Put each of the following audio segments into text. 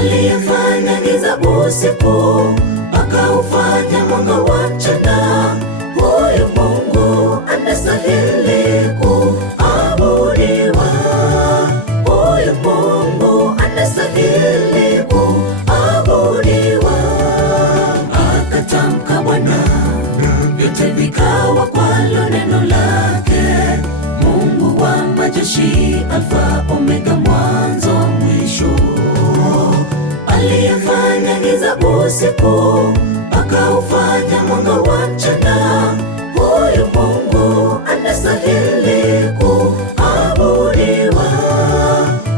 aliyefanya giza usiku akaufanya mwanga wa mchana. Huyu Mungu anastahili kuabudiwa, huyu Mungu anastahili kuabudiwa. Akatamka Bwana, vyote vikawa kwalo neno lake. Mungu wa majeshi, Alfa Omega, mwanzo mwisho, aliyefanya giza usiku akaufanya mwanga wa mchana. Huyu Mungu anastahili kuabudiwa,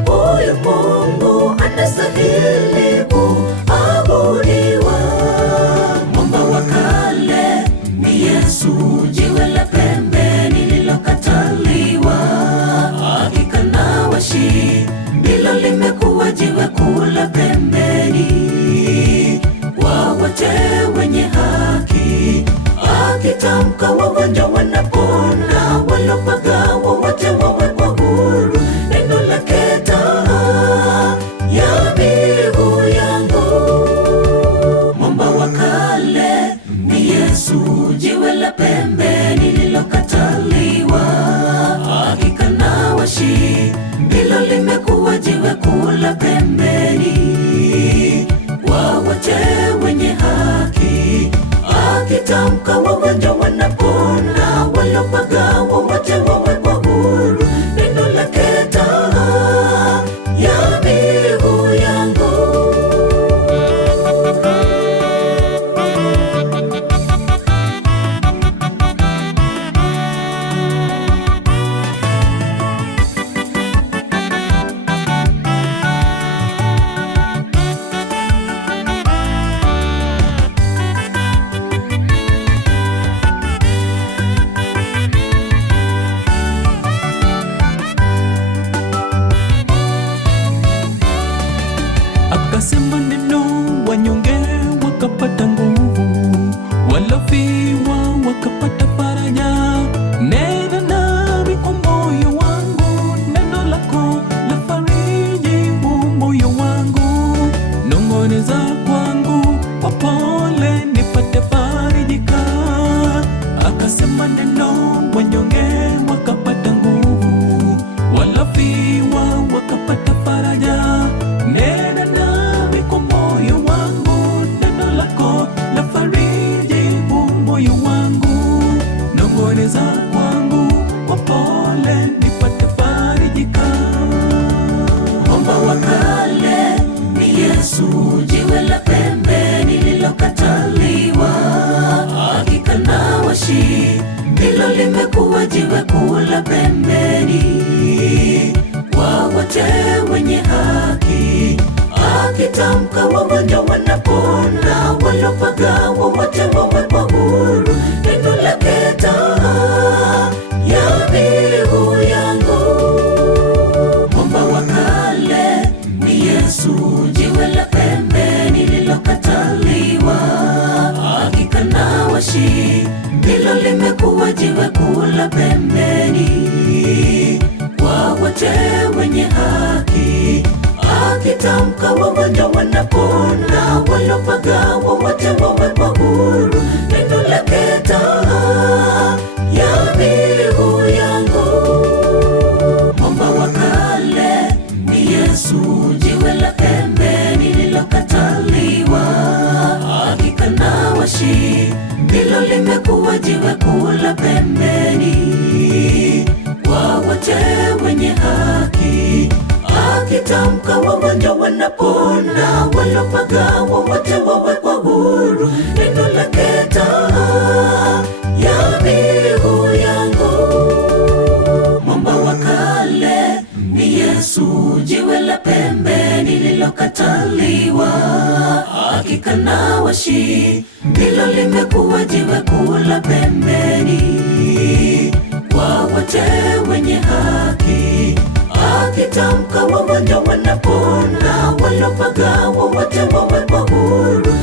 huyu Mungu anastahili kuabudiwa. Mwamba wa kale ni Yesu, jiwe la pembeni lililokataliwa. Hakika na washi ndilo limekuwa jiwe kuu la pembeni kwa wote wenye haki. Akitamka wagonjwa wanapona, walopagawa wote wawekwa huru. Neno lake taa ya miguu yangu. Mwamba wa kale ni Yesu, jiwe la pembeni lililokataliwa. Hakika na washi ndilo limekuwa jiwe kuu la pembeni kwa wote wenye haki. Akitamka wagonjwa wanapona, walopagawa wote wawekwa huru. Neno lake taa ya miguu yangu. Akasema neno, wanyonge wakapata nguvu, walofiwa wakapata faraja. Nena nami kwa moyo wangu, neno lako lafariji moyo wangu. Nong'oneza kwangu kwa pole, nipate farijika. Akasema neno, wanyonge wakapata nguvu, walofiwa wakapata faraja. Nena nami kwa moyo wangu, neno lako lafariji moyo wangu. Nong'oneza kwangu kwa pole, nipate farijika. Mwamba wa kale ni Yesu, jiwe la pembeni lililokataliwa. Hakika na washi ndilo limekuwa jiwe kuu la pembeni kwa wote wenye haki. Akitamka wagonjwa wanapona, walopagawa wote wawekwa huru. Neno lake taa ya miguu yangu. Mwamba wa kale ni Yesu, jiwe la pembeni lililokataliwa. Hakika na washi ndilo limekuwa jiwe kuu la pembeni kwa wote wenye haki. Akitamka wagonjwa wanapona, walopagawa wote wawekwa huru. Neno lake taa ya miguu yangu. Mwamba wa kale ni Yesu, jiwe la pembeni lililokataliwa. Hakika na washi ndilo limekuwa jiwe kuu la pembeni kwa wote wenye haki. Akitamka wagonjwa wanapona, walopagawa wote wawekwa huru. Neno lake taa ya miguu yangu. Mwamba wa kale ni Yesu, jiwe la pembeni lililokataliwa. Hakika na washi ndilo limekuwa jiwe kuu la pembeni kwa wote wenye haki. Akitamka wagonjwa wanapona, walopagawa wote wawekwa huru.